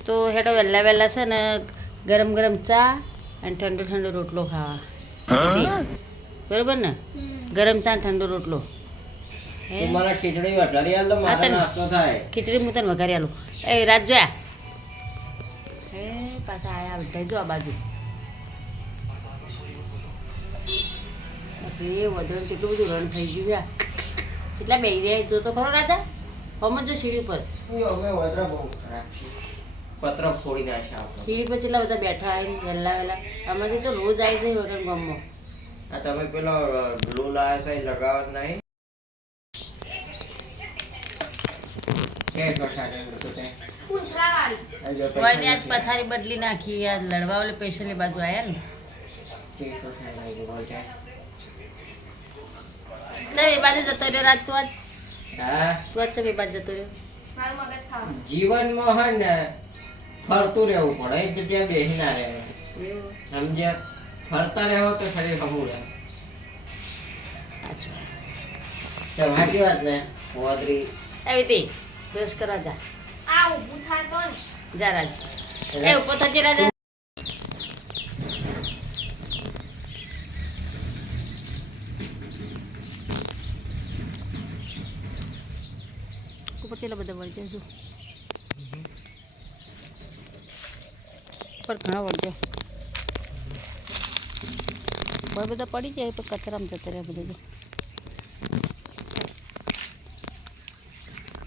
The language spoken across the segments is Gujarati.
તો હેડો વહેલા વહેલા છે ને ગરમ ગરમ ચા અને ઠંડો ઠંડો રોટલો ખાવા બરોબર ને ગરમ ચા ઠંડો રોટલો તમારા ખીચડી વઘારી આલ તો મારો નાસ્તો થાય ખીચડી હું તને વઘારી આલું એ રાત જોયા હે પાછા આયા બધા જો આ બાજુ એ વધરણ કેટલું બધું રણ થઈ ગયું યાર કેટલા બેહી રહ્યા જો તો ખરો રાજા હમ જો સીડી ઉપર અમે વધરા બહુ ખરાબ છે પત્ર ફોડી નાખ્યા સીડી પર કેટલા બધા બેઠા આવીને વહેલા વહેલા અમારે તો રોજ આવી જાય વગર ગામમાં આ તમે પેલો ગ્લુ લાયા છે લગાવવા નહીં કે કશાને સુતે કોઈને આજ પથારી બદલી નાખી આજ લડવા વાળે પેશન્ટની બાજુ આયા ને ચાલ એ બાજુ જતો રહ્યો રાત તું આજ તું આજ એ બાજુ જતો રહ્યો જીવનમાં હે ને ફરતું રહેવું પડે એક જગ્યાએ બેસી ના રહે સમજ્યા ફરતા રહો તો શરીર હમું રહે સાચી વાત ને વાદરી આવી હતી બ્રશ કરવા જા આ ઊભું થાય તો ને જા રાજ એ ઉપર થજે રાજા ઉપર કેટલા બધા વળજે જો પર ઘણા વળજો બહુ બધા પડી જાય પણ કચરામાં જતા રહ્યા બધા જો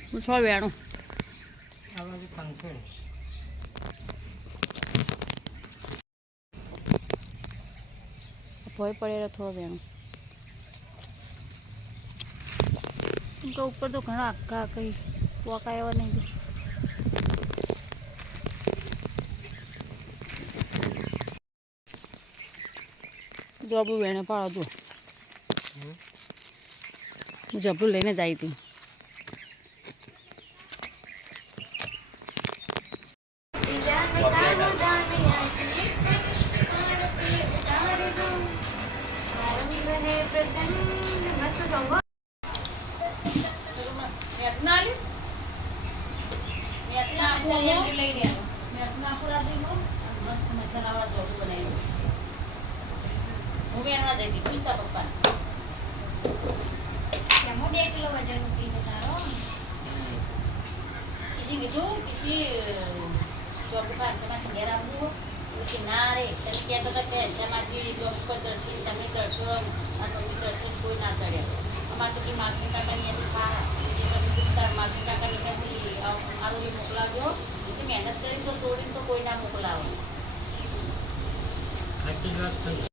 હું છો વેણું ભય પડે થોડો વેણું તો ઉપર તો ઘણા આખા કઈ વોકા એવા નહીં જો આપણું વેણે પાડો જો હું જબરું લઈને જ આવી હતી હું વેણવા જઈ હતી પૂછતા પપ્પા એમાં 2 કિલો વજન મૂકી દે તારો किसी કીધું किसी જોબ પર અંશામાંથી ઘેર આવવું કે ના રે તમે કહેતા હતા કે અંશામાંથી જોબ પર ચડશે તમે ચડશો અને મમ્મી ચડશે કોઈ ના ચડ્યા અમારે તો કે મારસી કાકાની અહીંયાથી ફારા એ બધું તાર મારસી કાકાની ત્યાંથી આરોલી મોકલાવજો કે મહેનત કરીને તો તોડીને તો કોઈ ના મોકલાવો